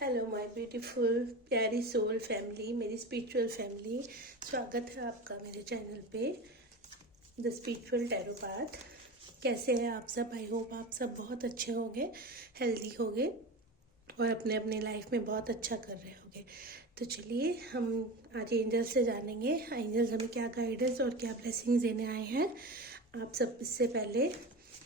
Hello my beautiful प्यारी soul family, मेरी spiritual family. स्वागत है आपका मेरे चैनल पे द स्पिरिचुअल टैरो पाथ। कैसे हैं आप सब? आई होप आप सब बहुत अच्छे होंगे, हेल्दी होंगे और अपने अपने लाइफ में बहुत अच्छा कर रहे होंगे। तो चलिए हम आज एंजल से जानेंगे एंजल्स हमें क्या गाइडेंस और क्या ब्लेसिंग्स देने आए हैं। आप सब इससे पहले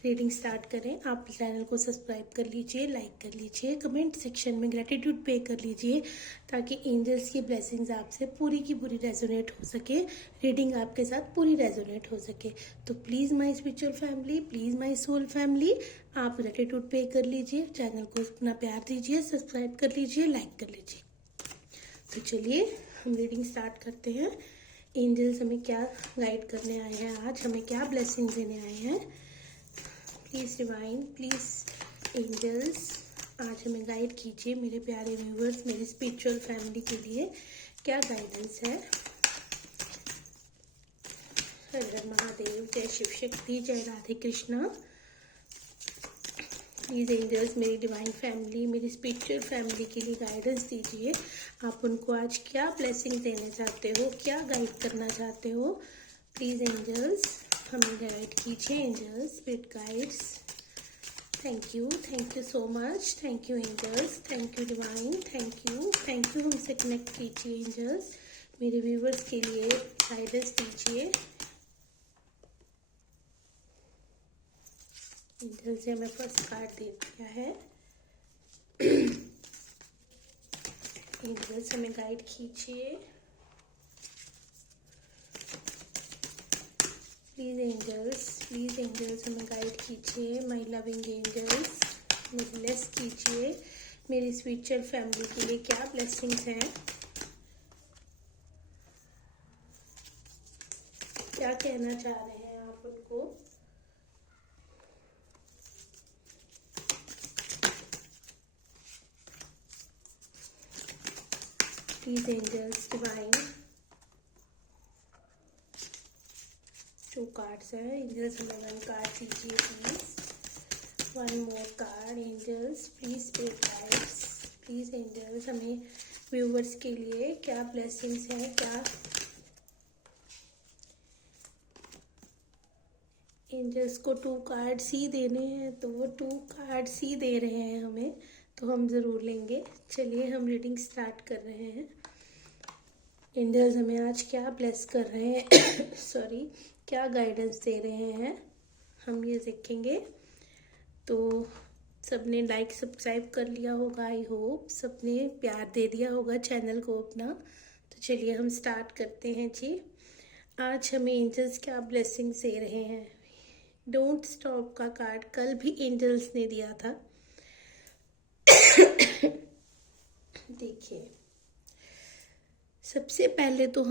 रीडिंग स्टार्ट करें, आप चैनल को सब्सक्राइब कर लीजिए, लाइक कर लीजिए, कमेंट सेक्शन में ग्रेटिट्यूड पे कर लीजिए ताकि एंजल्स की ब्लेसिंग्स आपसे पूरी की पूरी रेजोनेट हो सके, रीडिंग आपके साथ पूरी रेजोनेट हो सके। तो please my spiritual family, please my soul family, आप ग्रेटिट्यूड पे कर लीजिए, चैनल को अपना प्यार दीजिए, सब्सक्राइब कर लीजिए, लाइक कर लीजिए। तो चलिए हम रीडिंग स्टार्ट करते हैं। एंजल्स हमें क्या गाइड करने आए हैं आज, हमें क्या ब्लेसिंग देने आए हैं। प्लीज़ डिवाइन, प्लीज़ एंजल्स आज हमें गाइड कीजिए। मेरे प्यारे व्यूवर्स, मेरी स्पिरिचुअल फैमिली के लिए क्या गाइडेंस है। हर हर महादेव, जय शिव शक्ति, जय राधे कृष्णा। प्लीज़ एंजल्स मेरी डिवाइन फैमिली, मेरी स्पिरिचुअल फैमिली के लिए गाइडेंस दीजिए। आप उनको आज क्या ब्लेसिंग देना चाहते हो, क्या गाइड करना चाहते हो। प्लीज़ एंजल्स हमें गाइड कीजिए। Angels, spirit guides, thank you so much. Thank you angels, thank you divine, thank you हमसे कनेक्ट कीजिए। एंजल्स मेरे व्यूवर्स के लिए गाइडेंस दीजिए। एंजल से हमें फर्स्ट कार्ड दे दिया है। एंजल्स हमें गाइड कीजिए। प्लीज़ एंजल्स हमें गाइड कीजिए। माय लविंग एंजल्स हमें ब्लेस कीजिए। मेरी स्पिरिचुअल फैमिली के लिए क्या ब्लेसिंग्स हैं, क्या कहना चाह रहे हैं आप उनको। प्लीज एंजल्स डिवाइन, जो कार्ड्स है एंजल्स हमें वन कार्ड दीजिए please. One more card angels, please spirit guides, please angels हमें व्यूवर्स के लिए क्या ब्लेसिंग्स हैं, क्या एंजल्स को 2 कार्ड्स ही देने हैं तो वो 2 कार्ड्स ही दे रहे हैं हमें, तो हम ज़रूर लेंगे। चलिए हम रीडिंग स्टार्ट कर रहे हैं। एंजल्स हमें आज क्या ब्लेस कर रहे हैं सॉरी, क्या गाइडेंस दे रहे हैं, हम ये देखेंगे। तो सबने लाइक सब्सक्राइब कर लिया होगा, आई होप सबने प्यार दे दिया होगा चैनल को अपना। तो चलिए हम स्टार्ट करते हैं जी। आज हमें एंजल्स क्या ब्लेसिंग्स दे रहे हैं। डोंट स्टॉप का कार्ड कल भी एंजल्स ने दिया था। देखिए सबसे पहले तो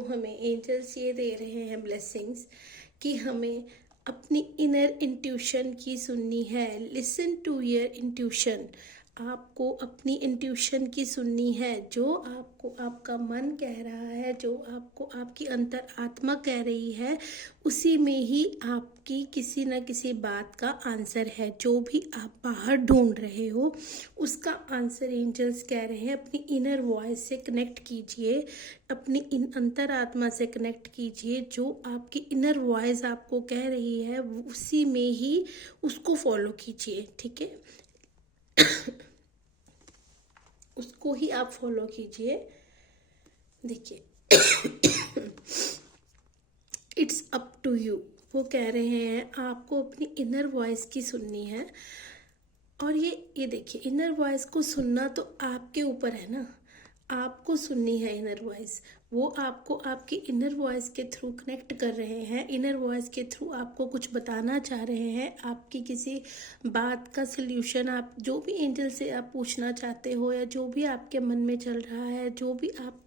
हमें एंजल्स ये दे रहे हैं ब्लेसिंग्स कि हमें अपनी इनर इंट्यूशन की सुननी है। लिसन टू योर इंट्यूशन, आपको अपनी इंट्यूशन की सुननी है। जो आपको आपका मन कह रहा है, जो आपको आपकी अंतर आत्मा कह रही है, उसी में ही आपकी किसी न किसी बात का आंसर है। जो भी आप बाहर ढूंढ रहे हो उसका आंसर एंजल्स कह रहे हैं। अपनी इनर वॉइस से कनेक्ट कीजिए, अपनी अंतर आत्मा से कनेक्ट कीजिए। जो आपकी इनर वॉइस आपको कह रही है उसी में ही उसको फॉलो कीजिए, ठीक है। उसको ही आप फॉलो कीजिए। देखिए इट्स अप टू यू, वो कह रहे हैं आपको अपनी इनर वॉइस की सुननी है। और ये देखिए, इनर वॉइस को सुनना तो आपके ऊपर है ना, आपको सुननी है इनर वॉइस। वो आपको आपकी इनर वॉइस के थ्रू कनेक्ट कर रहे हैं, इनर वॉइस के थ्रू आपको कुछ बताना चाह रहे हैं। आपकी किसी बात का सल्यूशन, आप जो भी एंजल से आप पूछना चाहते हो या जो भी आपके मन में चल रहा है, जो भी आप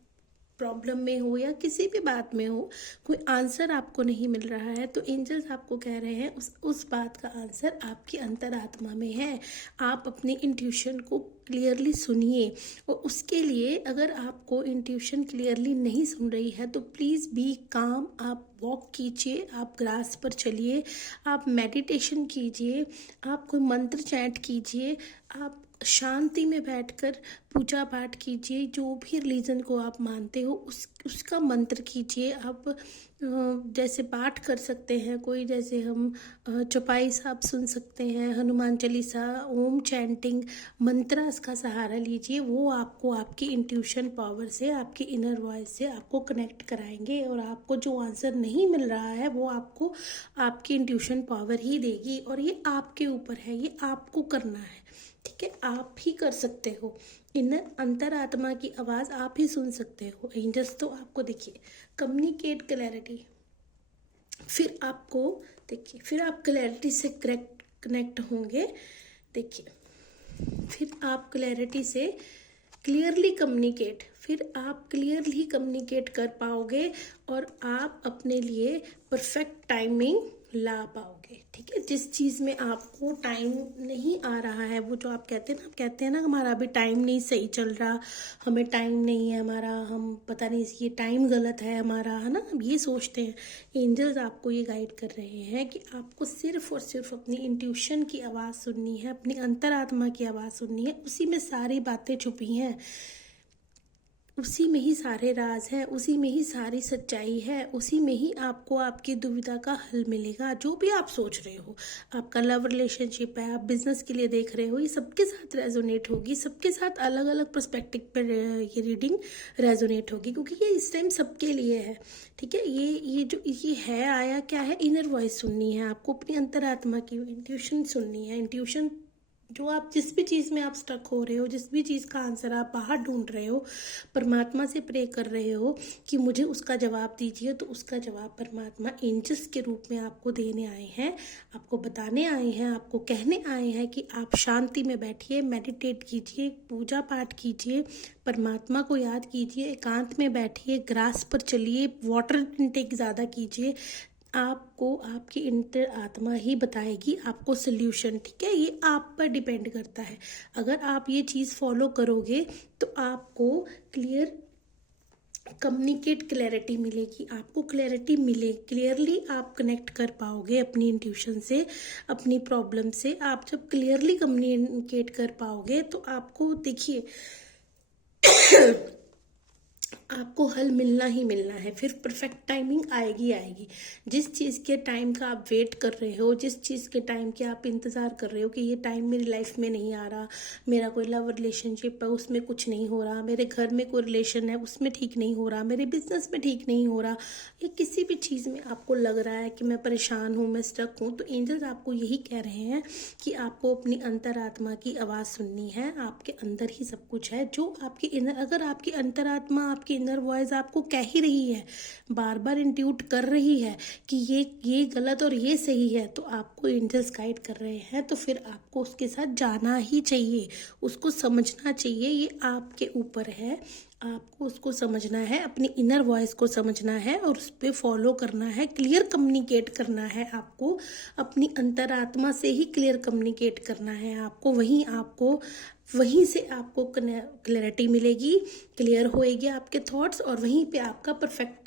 प्रॉब्लम में हो या किसी भी बात में हो, कोई आंसर आपको नहीं मिल रहा है, तो एंजल्स आपको कह रहे हैं उस बात का आंसर आपकी अंतरात्मा में है। आप अपनी इंट्यूशन को क्लियरली सुनिए, और उसके लिए अगर आपको इंट्यूशन क्लियरली नहीं सुन रही है तो प्लीज़ बी काम। आप वॉक कीजिए, आप ग्रास पर चलिए, आप मेडिटेशन कीजिए, आप कोई मंत्र चैंट कीजिए, आप शांति में बैठकर पूजा पाठ कीजिए, जो भी रिलीजन को आप मानते हो उसका मंत्र कीजिए। आप जैसे पाठ कर सकते हैं कोई, जैसे हम चौपाई साहब सुन सकते हैं, हनुमान चालीसा, ओम चैंटिंग, मंत्रास का सहारा लीजिए। वो आपको आपकी इंट्यूशन पावर से, आपकी इनर वॉइस से आपको कनेक्ट कराएंगे, और आपको जो आंसर नहीं मिल रहा है वो आपको आपकी इंट्यूशन पावर ही देगी। और ये आपके ऊपर है, ये आपको करना है, ठीक है? आप ही कर सकते हो। इनर अंतरात्मा की आवाज़ आप ही सुन सकते हो। एंजल्स तो आपको देखिए कम्युनिकेट क्लैरिटी, फिर आपको देखिए, फिर आप क्लैरिटी से कनेक्ट होंगे। देखिए, फिर आप क्लैरिटी से क्लियरली कम्युनिकेट, फिर आप क्लियरली कम्युनिकेट कर पाओगे, और आप अपने लिए परफेक्ट टाइमिंग ला पाओगे, ठीक है? जिस चीज़ में आपको टाइम नहीं आ रहा है, वो जो आप कहते हैं ना हमारा अभी टाइम नहीं सही चल रहा, हमें टाइम नहीं है हमारा, हम पता नहीं ये टाइम गलत है हमारा, है ना, हम ये सोचते हैं। एंजल्स आपको ये गाइड कर रहे हैं कि आपको सिर्फ और सिर्फ अपनी इंट्यूशन की आवाज़ सुननी है, अपनी अंतरात्मा की आवाज़ सुननी है। उसी में सारी बातें छुपी हैं, उसी में ही सारे राज हैं, उसी में ही सारी सच्चाई है, उसी में ही आपको आपकी दुविधा का हल मिलेगा। जो भी आप सोच रहे हो, आपका लव रिलेशनशिप है, आप बिजनेस के लिए देख रहे हो, ये सबके साथ रेजोनेट होगी, सबके साथ अलग अलग पर्सपेक्टिव पर ये रीडिंग रेजोनेट होगी, क्योंकि ये इस टाइम सबके लिए है, ठीक है? ये है आया क्या है, इनर वॉइस सुननी है आपको, अपनी अंतरात्मा की इंट्यूशन सुननी है। इंट्यूशन जो आप जिस भी चीज़ में आप स्टक हो रहे हो, जिस भी चीज़ का आंसर आप बाहर ढूंढ रहे हो, परमात्मा से प्रे कर रहे हो कि मुझे उसका जवाब दीजिए, तो उसका जवाब परमात्मा एंजल्स के रूप में आपको देने आए हैं, आपको बताने आए हैं, आपको कहने आए हैं कि आप शांति में बैठिए, मेडिटेट कीजिए, पूजा पाठ कीजिए, परमात्मा को याद कीजिए, एकांत में बैठिए, ग्रास पर चलिए, वाटर इनटेक ज़्यादा कीजिए। आपको आपकी इंटर आत्मा ही बताएगी आपको सोल्यूशन, ठीक है? ये आप पर डिपेंड करता है। अगर आप ये चीज़ फॉलो करोगे तो आपको कम्युनिकेट क्लैरिटी मिलेगी, आपको क्लैरिटी मिले, क्लियरली आप कनेक्ट कर पाओगे अपनी इंट्यूशन से, अपनी प्रॉब्लम से। आप जब क्लियरली कम्युनिकेट कर पाओगे तो आपको देखिए आपको हल मिलना ही मिलना है, फिर परफेक्ट टाइमिंग आएगी आएगी। जिस चीज़ के टाइम का आप वेट कर रहे हो, जिस चीज़ के टाइम के आप इंतज़ार कर रहे हो कि ये टाइम मेरी लाइफ में नहीं आ रहा, मेरा कोई लव रिलेशनशिप है उसमें कुछ नहीं हो रहा, मेरे घर में कोई रिलेशन है उसमें ठीक नहीं हो रहा, मेरे बिजनेस में ठीक नहीं हो रहा, या किसी भी चीज़ में आपको लग रहा है कि मैं परेशान हूँ, मैं स्टक हूँ, तो एंजल्स आपको यही कह रहे हैं कि आपको अपनी अंतरात्मा की आवाज़ सुननी है। आपके अंदर ही सब कुछ है, जो आपकी इनर, अगर आपकी अंतरात्मा, आपकी इनर वॉइस आपको कह ही रही है, बार बार इंट्यूट कर रही है कि ये गलत और ये सही है, तो आपको एंजल्स गाइड कर रहे हैं, तो फिर आपको उसके साथ जाना ही चाहिए, उसको समझना चाहिए। ये आपके ऊपर है, आपको उसको समझना है, अपनी इनर वॉइस को समझना है और उस पर फॉलो करना है, क्लियर कम्युनिकेट करना है। आपको अपनी अंतरात्मा से ही क्लियर कम्युनिकेट करना है, आपको वहीं से आपको क्लैरिटी मिलेगी, क्लियर होएगी आपके थॉट्स, और वहीं पे आपका परफेक्ट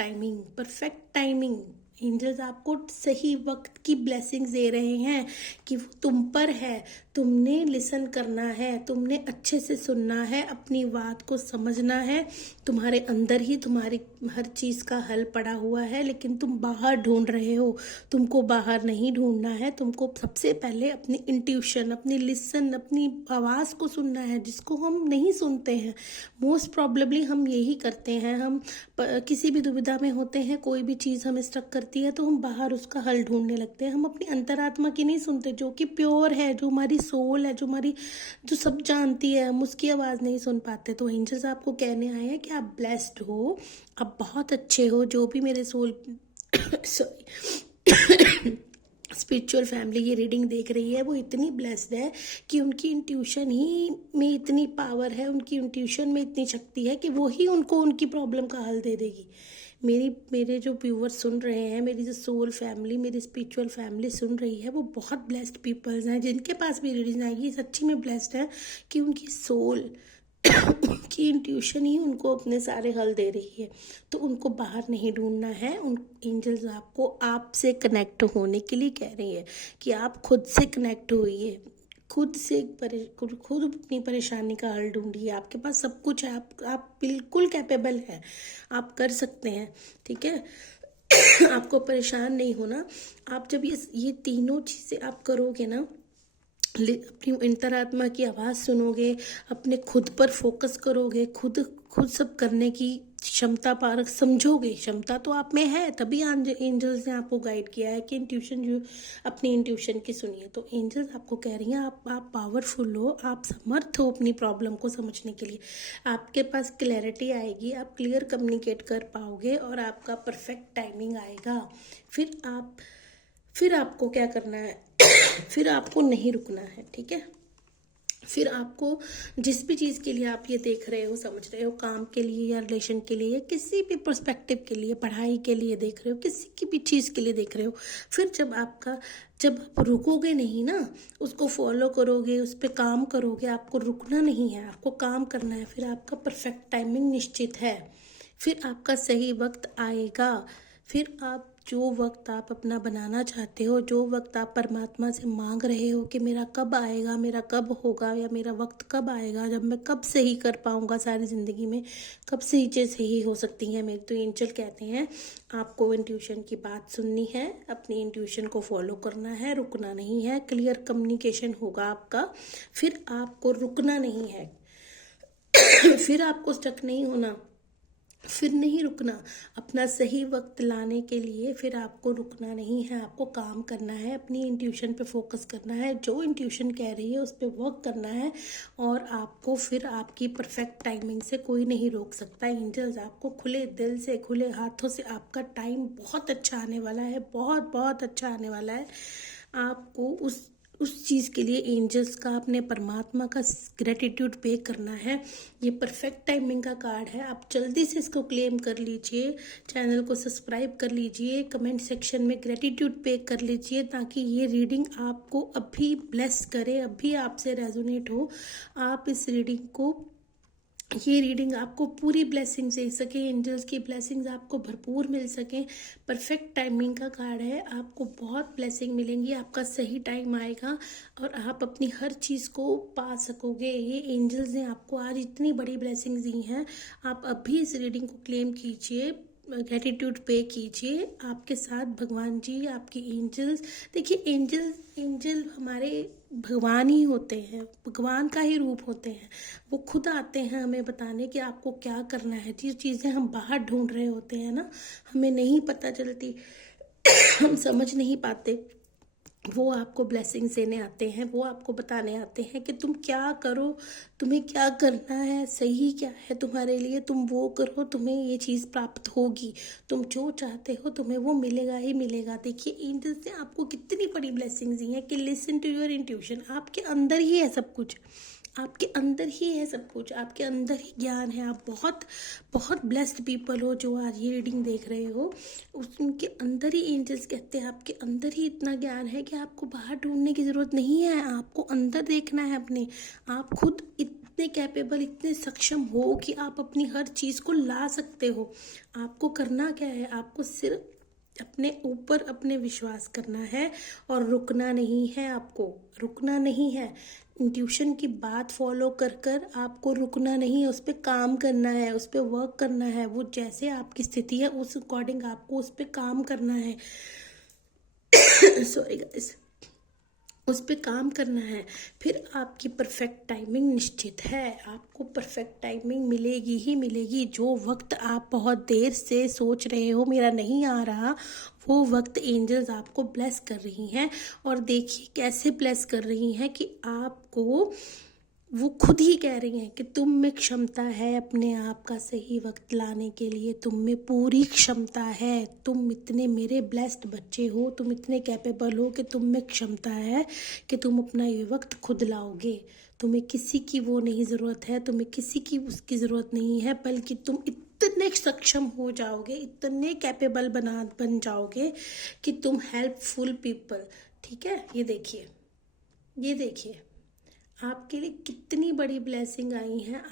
टाइमिंग एंजल्स आपको सही वक्त की ब्लेसिंग्स दे रहे हैं कि वो तुम पर है, तुमने लिसन करना है, तुमने अच्छे से सुनना है, अपनी बात को समझना है। तुम्हारे अंदर ही तुम्हारी हर चीज़ का हल पड़ा हुआ है, लेकिन तुम बाहर ढूंढ रहे हो। तुमको बाहर नहीं ढूंढना है, तुमको सबसे पहले अपनी इंट्यूशन, अपनी लिसन, अपनी आवाज़ को सुनना है, जिसको हम नहीं सुनते हैं। मोस्ट प्रॉब्लली हम यही करते हैं, हम किसी भी दुविधा में होते हैं, कोई भी चीज़ हमें स्ट्रक करती है तो हम बाहर उसका हल ढूंढने लगते हैं, हम अपनी अंतरात्मा की नहीं सुनते, जो कि प्योर है, जो हमारी सोल है, जो सब जानती है, हम उसकी आवाज़ नहीं सुन पाते। तो एंजल्स आपको कहने आए हैं कि आप ब्लेस्ड हो, आप बहुत अच्छे हो, जो भी मेरे सोल सॉरी स्पिरिचुअल फैमिली ये रीडिंग देख रही है वो इतनी ब्लेस्ड है कि उनकी इंट्यूशन ही में इतनी पावर है, उनकी इंट्यूशन में इतनी शक्ति है कि वो ही उनको उनकी प्रॉब्लम का हल दे देगी। मेरे जो व्यूअर्स सुन रहे हैं, मेरी जो सोल फैमिली, मेरी स्पिरिचुअल फैमिली सुन रही है, वो बहुत ब्लेस्ड पीपल्स हैं। जिनके पास भी रीडिंग आएगी सच्ची में ब्लेस्ड है कि उनकी सोल की इंट्यूशन ही उनको अपने सारे हल दे रही है। तो उनको बाहर नहीं ढूंढना है, उन एंजल्स आपको आपसे कनेक्ट होने के लिए कह रही है कि आप खुद से कनेक्ट होइए, खुद अपनी परेशानी का हल ढूंढिए। आपके पास सब कुछ है, आप बिल्कुल कैपेबल हैं, आप कर सकते हैं, ठीक है। आपको परेशान नहीं होना। आप जब ये तीनों चीज़ें आप करोगे ना, अपनी अंतरात्मा की आवाज़ सुनोगे, अपने खुद पर फोकस करोगे, खुद सब करने की क्षमता पार समझोगे। क्षमता तो आप में है, तभी एंजल्स ने आपको गाइड किया है कि इंट्यूशन जो अपनी इंट्यूशन की सुनिए। तो एंजल्स आपको कह रही हैं आप पावरफुल हो, आप समर्थ हो अपनी प्रॉब्लम को समझने के लिए। आपके पास क्लैरिटी आएगी, आप क्लियर कम्युनिकेट कर पाओगे और आपका परफेक्ट टाइमिंग आएगा। फिर आपको क्या करना है? फिर आपको नहीं रुकना है, ठीक है। फिर आपको जिस भी चीज़ के लिए आप ये देख रहे हो, समझ रहे हो, काम के लिए या रिलेशन के लिए, किसी भी पर्सपेक्टिव के लिए, पढ़ाई के लिए देख रहे हो, किसी की भी चीज़ के लिए देख रहे हो, फिर जब आप रुकोगे नहीं ना, उसको फॉलो करोगे, उस पर काम करोगे, आपको रुकना नहीं है, आपको काम करना है, फिर आपका परफेक्ट टाइमिंग निश्चित है। फिर आपका सही वक्त आएगा। फिर आप जो वक्त आप अपना बनाना चाहते हो, जो वक्त आप परमात्मा से मांग रहे हो कि मेरा कब आएगा, मेरा कब होगा, या मेरा वक्त कब आएगा, जब मैं कब सही कर पाऊंगा सारी ज़िंदगी में, कब से ये चीज़ सही हो सकती है मेरी। तो एंजल कहते हैं आपको इंट्यूशन की बात सुननी है, अपनी इंट्यूशन को फॉलो करना है, रुकना नहीं है। क्लियर कम्युनिकेशन होगा आपका, फिर आपको रुकना नहीं है। फिर आपको स्टक नहीं होना, फिर नहीं रुकना। अपना सही वक्त लाने के लिए फिर आपको रुकना नहीं है, आपको काम करना है, अपनी इंट्यूशन पे फोकस करना है, जो इंट्यूशन कह रही है उस पर वर्क करना है। और आपको फिर आपकी परफेक्ट टाइमिंग से कोई नहीं रोक सकता। एंजल्स आपको खुले दिल से, खुले हाथों से, आपका टाइम बहुत अच्छा आने वाला है, बहुत बहुत अच्छा आने वाला है। आपको उस चीज़ के लिए एंजल्स का, अपने परमात्मा का ग्रेटिट्यूड पे करना है। ये परफेक्ट टाइमिंग का कार्ड है, आप जल्दी से इसको क्लेम कर लीजिए। चैनल को सब्सक्राइब कर लीजिए, कमेंट सेक्शन में ग्रेटिट्यूड पे कर लीजिए, ताकि ये रीडिंग आपको अभी ब्लेस करे, अभी आपसे रेजोनेट हो। आप इस रीडिंग को, ये रीडिंग आपको पूरी ब्लेसिंग दे सके, एंजल्स की ब्लेसिंग्स आपको भरपूर मिल सकें। परफेक्ट टाइमिंग का कार्ड है, आपको बहुत ब्लेसिंग मिलेंगी, आपका सही टाइम आएगा और आप अपनी हर चीज़ को पा सकोगे। ये एंजल्स ने आपको आज इतनी बड़ी ब्लेसिंग्स दी हैं। आप अभी इस रीडिंग को क्लेम कीजिए, ग्रेटिट्यूड पे कीजिए। आपके साथ भगवान जी, आपके एंजल्स, देखिए एंजल हमारे भगवान ही होते हैं, भगवान का ही रूप होते हैं। वो खुद आते हैं हमें बताने कि आपको क्या करना है। जो चीज़ें हम बाहर ढूंढ रहे होते हैं ना, हमें नहीं पता चलती, हम समझ नहीं पाते, वो आपको ब्लेसिंग्स देने आते हैं, वो आपको बताने आते हैं कि तुम क्या करो, तुम्हें क्या करना है, सही क्या है तुम्हारे लिए, तुम वो करो, तुम्हें ये चीज़ प्राप्त होगी, तुम जो चाहते हो तुम्हें वो मिलेगा ही मिलेगा। देखिए एंजल्स ने आपको कितनी बड़ी ब्लेसिंग्स दी हैं कि लिसन टू योर इंट्यूशन। आपके अंदर ही है सब कुछ, आपके अंदर ही है सब कुछ, आपके अंदर ही ज्ञान है। आप बहुत बहुत ब्लेस्ड पीपल हो जो आज ये रीडिंग देख रहे हो। उनके अंदर ही एंजल्स कहते हैं आपके अंदर ही इतना ज्ञान है कि आपको बाहर ढूंढने की ज़रूरत नहीं है, आपको अंदर देखना है अपने। आप खुद इतने कैपेबल, इतने सक्षम हो कि आप अपनी हर चीज़ को ला सकते हो। आपको करना क्या है? आपको सिर्फ अपने ऊपर अपने विश्वास करना है और रुकना नहीं है, आपको रुकना नहीं है। इंट्यूशन की बात फॉलो कर कर आपको रुकना नहीं है, उस पर काम करना है, उस पर वर्क करना है। वो जैसे आपकी स्थिति है उस अकॉर्डिंग आपको उस पर काम करना है। सॉरी गाइस, उस पर काम करना है। फिर आपकी परफेक्ट टाइमिंग निश्चित है, आपको परफेक्ट टाइमिंग मिलेगी ही मिलेगी। जो वक्त आप बहुत देर से सोच रहे हो मेरा नहीं आ रहा, वो वक्त एंजल्स आपको ब्लेस कर रही हैं। और देखिए कैसे ब्लेस कर रही हैं कि आपको वो खुद ही कह रही हैं कि तुम में क्षमता है अपने आप का सही वक्त लाने के लिए, तुम में पूरी क्षमता है, तुम इतने मेरे ब्लेस्ड बच्चे हो, तुम इतने कैपेबल हो कि तुम में क्षमता है कि तुम अपना ये वक्त खुद लाओगे। तुम्हें किसी की वो नहीं ज़रूरत है, तुम्हें किसी की उसकी ज़रूरत नहीं है, बल्कि तुम इतने सक्षम हो जाओगे, इतने कैपेबल बन जाओगे कि तुम हेल्पफुल पीपल। ठीक है, ये देखिए, ये देखिए आपके लिए कितनी बड़ी ब्लेसिंग आई हैं।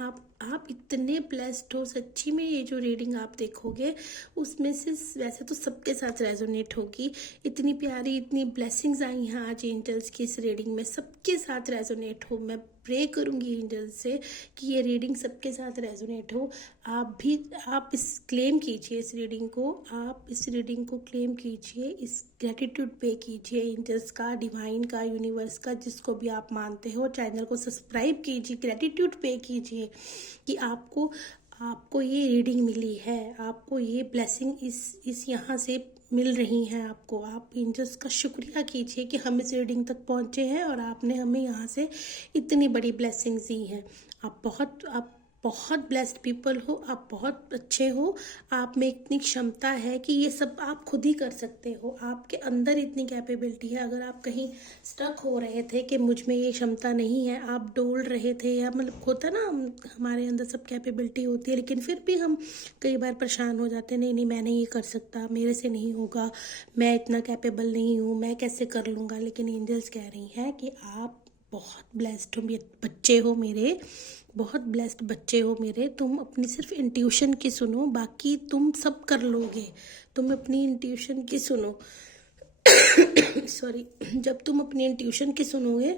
आप इतने ब्लेस्ड हो सच्ची में। ये जो रीडिंग आप देखोगे उसमें से वैसे तो सबके साथ रेजोनेट होगी, इतनी प्यारी इतनी ब्लेसिंग्स आई हैं आज एंजल्स की इस रीडिंग में, सबके साथ रेजोनेट हो। मैं प्रे करूँगी एंजल्स से कि ये रीडिंग सबके साथ रेजोनेट हो। आप इस क्लेम कीजिए इस रीडिंग को, आप इस रीडिंग को क्लेम कीजिए, इस ग्रेटिट्यूड पे कीजिए एंजल्स का, डिवाइन का, यूनिवर्स का, जिसको भी आप मानते हो। चैनल को सब्सक्राइब कीजिए, ग्रेटिट्यूड पे कीजिए कि आपको ये रीडिंग मिली है, आपको ये ब्लेसिंग इस यहाँ से मिल रही हैं आपको। आप एंजल्स का शुक्रिया कीजिए कि हम इस रीडिंग तक पहुँचे हैं और आपने हमें यहाँ से इतनी बड़ी ब्लेसिंग्स दी हैं। आप बहुत ब्लेस्ड पीपल हो, आप बहुत अच्छे हो। आप में इतनी क्षमता है कि ये सब आप खुद ही कर सकते हो, आपके अंदर इतनी कैपेबिलिटी है। अगर आप कहीं स्टक हो रहे थे कि मुझ में ये क्षमता नहीं है, आप डोल रहे थे, या मतलब होता ना, हमारे अंदर सब कैपेबिलिटी होती है लेकिन फिर भी हम कई बार परेशान हो जाते हैं, नहीं मैं नहीं ये कर सकता, मेरे से नहीं होगा, मैं इतना कैपेबल नहीं हूँ, मैं कैसे कर लूँगा। लेकिन एंजल्स कह रही हैं कि आप बहुत ब्लेस्ड हो, बच्चे हो मेरे, बहुत ब्लेस्ड बच्चे हो मेरे। तुम अपनी सिर्फ इंट्यूशन की सुनो, बाकी तुम सब कर लोगे। तुम अपनी इंट्यूशन की सुनो सॉरी जब तुम अपनी इंट्यूशन की सुनोगे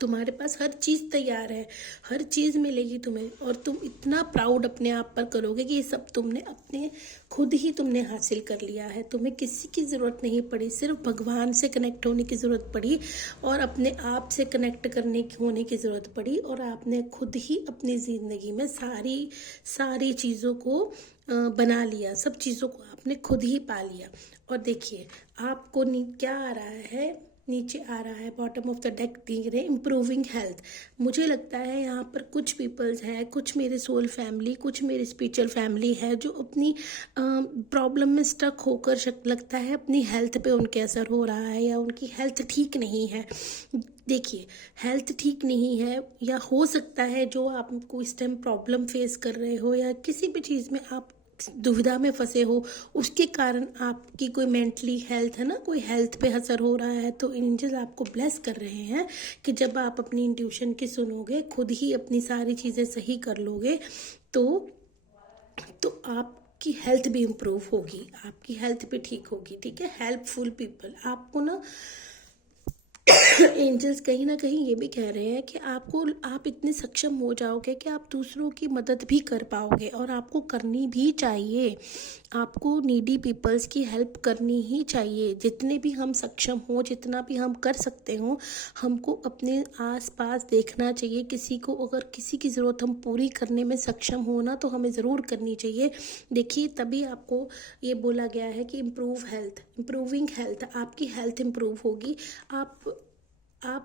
तुम्हारे पास हर चीज़ तैयार है, हर चीज़ मिलेगी तुम्हें, और तुम इतना प्राउड अपने आप पर करोगे कि ये सब तुमने अपने खुद ही तुमने हासिल कर लिया है। तुम्हें किसी की ज़रूरत नहीं पड़ी, सिर्फ भगवान से कनेक्ट होने की ज़रूरत पड़ी और अपने आप से कनेक्ट होने की ज़रूरत पड़ी, और आपने खुद ही अपनी ज़िंदगी में सारी चीज़ों को बना लिया, सब चीज़ों को आपने खुद ही पा लिया। और देखिए आपको क्या आ रहा है, नीचे आ रहा है बॉटम ऑफ द डेक दिख रहे इम्प्रूविंग हेल्थ। मुझे लगता है यहाँ पर कुछ पीपल्स हैं, कुछ मेरे सोल फैमिली, कुछ मेरी स्पिरिचुअल फैमिली है जो अपनी प्रॉब्लम में स्टक होकर लगता है अपनी हेल्थ पे उनके असर हो रहा है, या उनकी हेल्थ ठीक नहीं है। देखिए हेल्थ ठीक नहीं है, या हो सकता है जो आपको इस टाइम प्रॉब्लम फेस कर रहे हो या किसी भी चीज़ में आप दुविधा में फंसे हो, उसके कारण आपकी कोई मेंटली हेल्थ है ना, कोई हेल्थ पे असर हो रहा है, तो एंजल आपको ब्लेस कर रहे हैं कि जब आप अपनी इंट्यूशन की सुनोगे, खुद ही अपनी सारी चीज़ें सही कर लोगे, तो आपकी हेल्थ भी इम्प्रूव होगी, आपकी हेल्थ भी ठीक होगी। ठीक है, हेल्पफुल पीपल आपको ना एंजल्स कहीं ना कहीं ये भी कह रहे हैं कि आप इतने सक्षम हो जाओगे कि आप दूसरों की मदद भी कर पाओगे, और आपको करनी भी चाहिए। आपको नीडी पीपल्स की हेल्प करनी ही चाहिए। जितने भी हम सक्षम हो, जितना भी हम कर सकते हो, हमको अपने आसपास देखना चाहिए। अगर किसी की ज़रूरत हम पूरी करने में सक्षम हो ना, तो हमें ज़रूर करनी चाहिए। देखिए तभी आपको ये बोला गया है कि इम्प्रूविंग हेल्थ, आपकी हेल्थ इम्प्रूव होगी। आप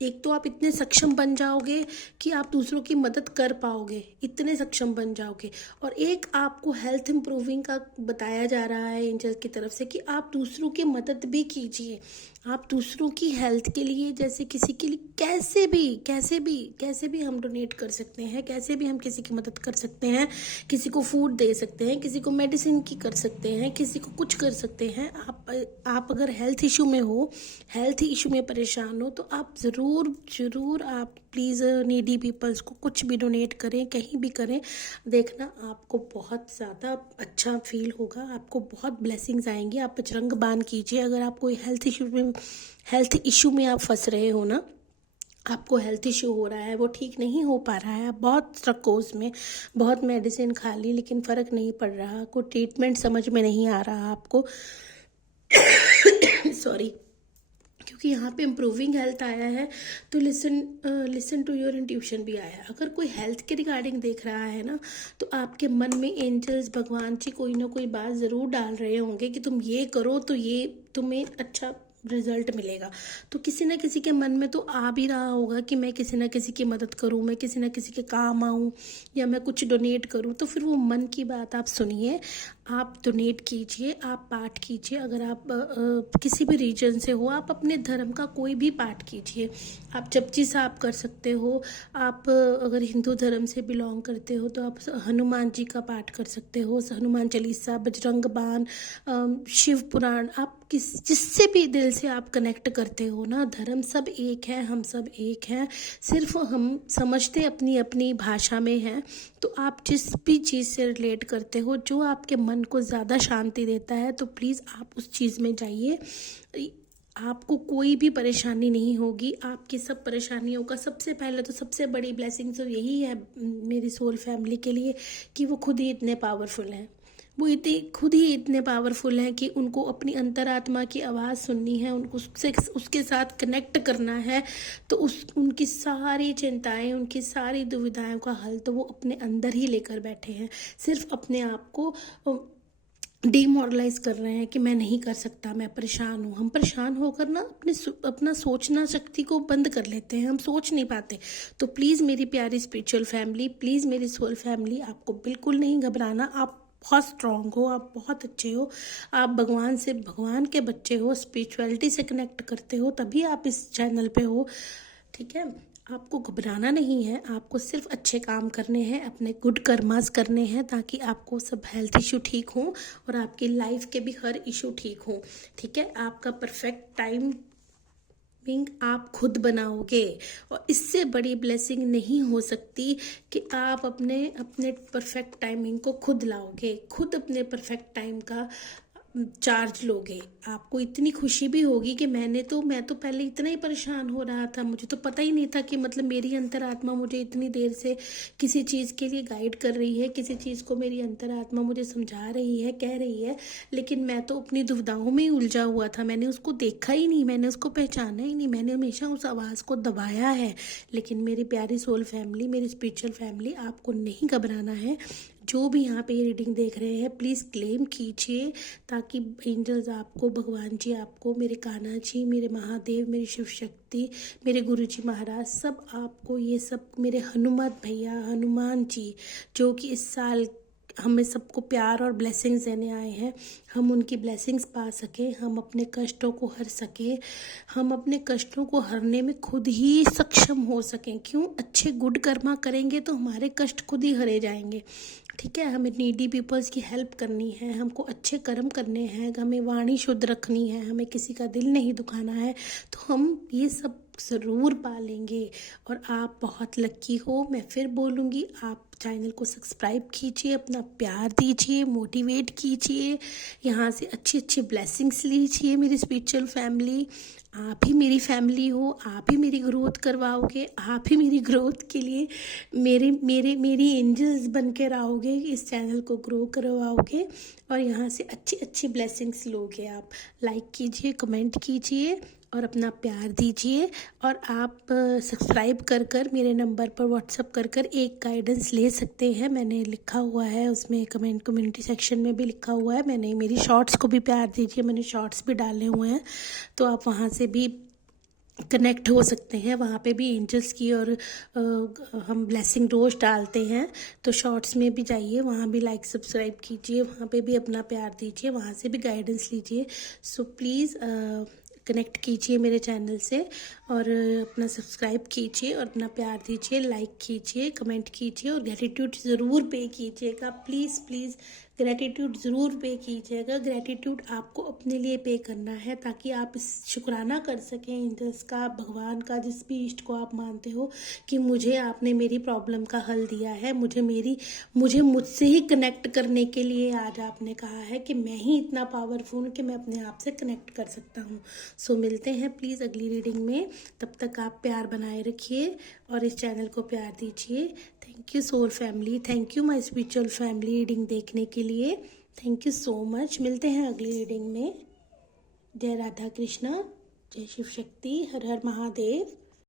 एक तो आप इतने सक्षम बन जाओगे कि आप दूसरों की मदद कर पाओगे, इतने सक्षम बन जाओगे। और एक आपको हेल्थ इम्प्रूविंग का बताया जा रहा है एंजल की तरफ से कि आप दूसरों की मदद भी कीजिए। आप दूसरों की हेल्थ के लिए, जैसे किसी के लिए कैसे भी हम डोनेट कर सकते हैं, कैसे भी हम किसी की मदद कर सकते हैं, किसी को फूड दे सकते हैं, किसी को मेडिसिन की कर सकते हैं, किसी को कुछ कर सकते हैं। आप अगर हेल्थ इशू में परेशान हो, तो आप ज़रूर आप प्लीज़ नीडी पीपल्स को कुछ भी डोनेट करें, कहीं भी करें। देखना आपको बहुत ज़्यादा अच्छा फील होगा, आपको बहुत ब्लेसिंग्स आएंगी। आप बजरंग बाण कीजिए अगर आप कोई हेल्थ इशू में आप फंस रहे हो ना, आपको हेल्थ इशू हो रहा है, वो ठीक नहीं हो पा रहा है, आप बहुत स्ट्रक हो उसमें, बहुत मेडिसिन खा ली लेकिन फ़र्क नहीं पड़ रहा, कोई ट्रीटमेंट समझ में नहीं आ रहा आपको सॉरी, क्योंकि यहाँ पे इम्प्रूविंग हेल्थ आया है, तो लिसन टू योर इंट्यूशन भी आया है। अगर कोई हेल्थ के रिगार्डिंग देख रहा है ना, तो आपके मन में एंजल्स, भगवान जी कोई ना कोई बात ज़रूर डाल रहे होंगे कि तुम ये करो तो ये तुम्हें अच्छा रिजल्ट मिलेगा। तो किसी ना किसी के मन में तो आ भी रहा होगा कि मैं किसी ना किसी की मदद करूं, मैं किसी ना किसी के काम आऊं, या मैं कुछ डोनेट करूं। तो फिर वो मन की बात आप सुनिए, आप डोनेट कीजिए, आप पाठ कीजिए। अगर आप किसी भी रीजन से हो, आप अपने धर्म का कोई भी पाठ कीजिए। आप जपजी साहब कर सकते हो। आप अगर हिंदू धर्म से बिलोंग करते हो तो आप हनुमान जी का पाठ कर सकते हो, हनुमान चालीसा, बजरंग बाण, शिव पुराण। आप जिससे भी दिल से आप कनेक्ट करते हो ना, धर्म सब एक है, हम सब एक हैं, सिर्फ हम समझते अपनी अपनी भाषा में हैं। तो आप जिस भी चीज़ से रिलेट करते हो, जो आपके मन को ज़्यादा शांति देता है, तो प्लीज़ आप उस चीज़ में जाइए। आपको कोई भी परेशानी नहीं होगी। आपकी सब परेशानियों का सबसे पहले तो सबसे बड़ी ब्लेसिंग तो यही है मेरी सोल फैमिली के लिए, कि वो खुद ही इतने पावरफुल हैं। वो इतने खुद ही इतने पावरफुल हैं कि उनको अपनी अंतरात्मा की आवाज़ सुननी है, उनको उसके साथ कनेक्ट करना है। तो उनकी सारी चिंताएं, उनकी सारी दुविधाओं का हल तो वो अपने अंदर ही लेकर बैठे हैं। सिर्फ अपने आप को डीमोरलाइज कर रहे हैं कि मैं नहीं कर सकता, मैं परेशान हूँ। हम परेशान होकर ना अपना सोचना शक्ति को बंद कर लेते हैं, हम सोच नहीं पाते। तो प्लीज़ मेरी प्यारी स्पिरिचुअल फैमिली, प्लीज़ मेरी सोल फैमिली, आपको बिल्कुल नहीं घबराना। आप बहुत स्ट्रांग हो, आप बहुत अच्छे हो, आप भगवान के बच्चे हो, स्पिरिचुअलिटी से कनेक्ट करते हो, तभी आप इस चैनल पे हो। ठीक है, आपको घबराना नहीं है, आपको सिर्फ अच्छे काम करने हैं, अपने गुड कर्मास करने हैं, ताकि आपको सब हेल्थ इशू ठीक हो और आपकी लाइफ के भी हर इशू ठीक हो। ठीक है, आपका परफेक्ट टाइमिंग आप खुद बनाओगे, और इससे बड़ी ब्लेसिंग नहीं हो सकती कि आप अपने अपने परफेक्ट टाइमिंग को खुद लाओगे, खुद अपने परफेक्ट टाइम का चार्ज लोगे। आपको इतनी खुशी भी होगी कि मैं तो पहले इतना ही परेशान हो रहा था, मुझे तो पता ही नहीं था कि मतलब मेरी अंतरात्मा मुझे इतनी देर से किसी चीज़ के लिए गाइड कर रही है, किसी चीज़ को मेरी अंतरात्मा मुझे समझा रही है, कह रही है। लेकिन मैं तो अपनी दुविधाओं में ही उलझा हुआ था, मैंने उसको देखा ही नहीं, मैंने उसको पहचाना ही नहीं, मैंने हमेशा उस आवाज़ को दबाया है। लेकिन मेरी प्यारी सोल फैमिली, मेरी स्पिरिचुअल फैमिली, आपको नहीं घबराना है। जो भी यहाँ पे ये रीडिंग देख रहे हैं, प्लीज़ क्लेम कीजिए, ताकि एंजल्स आपको, भगवान जी आपको, मेरे कान्हा जी, मेरे महादेव, मेरी शिव शक्ति, मेरे गुरु जी महाराज, सब आपको ये सब, मेरे हनुमत भैया, हनुमान जी, जो कि इस साल हमें सबको प्यार और ब्लेसिंग्स देने आए हैं, हम उनकी ब्लेसिंग्स पा सकें, हम अपने कष्टों को हर सकें, हम अपने कष्टों को हरने में खुद ही सक्षम हो सकें। क्यों? अच्छे गुड कर्मा करेंगे तो हमारे कष्ट खुद ही हरे जाएंगे। ठीक है, हमें नीडी पीपल्स की हेल्प करनी है, हमको अच्छे कर्म करने हैं, हमें वाणी शुद्ध रखनी है, हमें किसी का दिल नहीं दुखाना है, तो हम ये सब ज़रूर पालेंगे। और आप बहुत लकी हो। मैं फिर बोलूँगी, आप चैनल को सब्सक्राइब कीजिए, अपना प्यार दीजिए, मोटिवेट कीजिए, यहाँ से अच्छी अच्छी ब्लेसिंग्स लीजिए। मेरी स्पिरिचुअल फैमिली, आप ही मेरी फैमिली हो, आप ही मेरी ग्रोथ करवाओगे, आप ही मेरी ग्रोथ के लिए मेरी एंजल्स बन के रहोगे, इस चैनल को ग्रो करवाओगे और यहाँ से अच्छी अच्छी ब्लेसिंग्स लोगे। आप लाइक कीजिए, कमेंट कीजिए और अपना प्यार दीजिए। और आप सब्सक्राइब कर मेरे नंबर पर व्हाट्सअप कर एक गाइडेंस ले सकते हैं। मैंने लिखा हुआ है उसमें, कम्युनिटी सेक्शन में भी लिखा हुआ है। मैंने मेरी शॉर्ट्स को भी प्यार दीजिए, मैंने शॉर्ट्स भी डाले हुए हैं, तो आप वहाँ से भी कनेक्ट हो सकते हैं। वहाँ पे भी एंजल्स की और हम ब्लेसिंग रोज़ डालते हैं, तो शॉर्ट्स में भी जाइए, वहाँ भी लाइक सब्सक्राइब कीजिए, वहाँ पे भी अपना प्यार दीजिए, वहाँ से भी गाइडेंस लीजिए। सो प्लीज़ कनेक्ट कीजिए मेरे चैनल से और अपना सब्सक्राइब कीजिए और अपना प्यार दीजिए, लाइक कीजिए, कमेंट कीजिए और ग्रैटिट्यूड ज़रूर पे कीजिएगा। प्लीज़ प्लीज़ ग्रैटिट्यूड ज़रूर पे कीजिएगा। ग्रैटिट्यूड आपको अपने लिए पे करना है, ताकि आप इस शुक्राना कर सकें एंजल्स का, भगवान का, जिस भी इष्ट को आप मानते हो, कि मुझे आपने मेरी प्रॉब्लम का हल दिया है, मुझे मुझसे ही कनेक्ट करने के लिए आज आपने कहा है कि मैं ही इतना पावरफुल हूँ कि मैं अपने आप से कनेक्ट कर सकता हूँ। सो मिलते हैं प्लीज़ अगली रीडिंग में। तब तक आप प्यार बनाए रखिए और इस चैनल को प्यार दीजिए। Thank you soul family, thank you my spiritual family reading देखने के लिए। Thank you so much. मिलते हैं अगली रीडिंग में। जय राधा कृष्णा, जय शिव शक्ति, हर हर महादेव।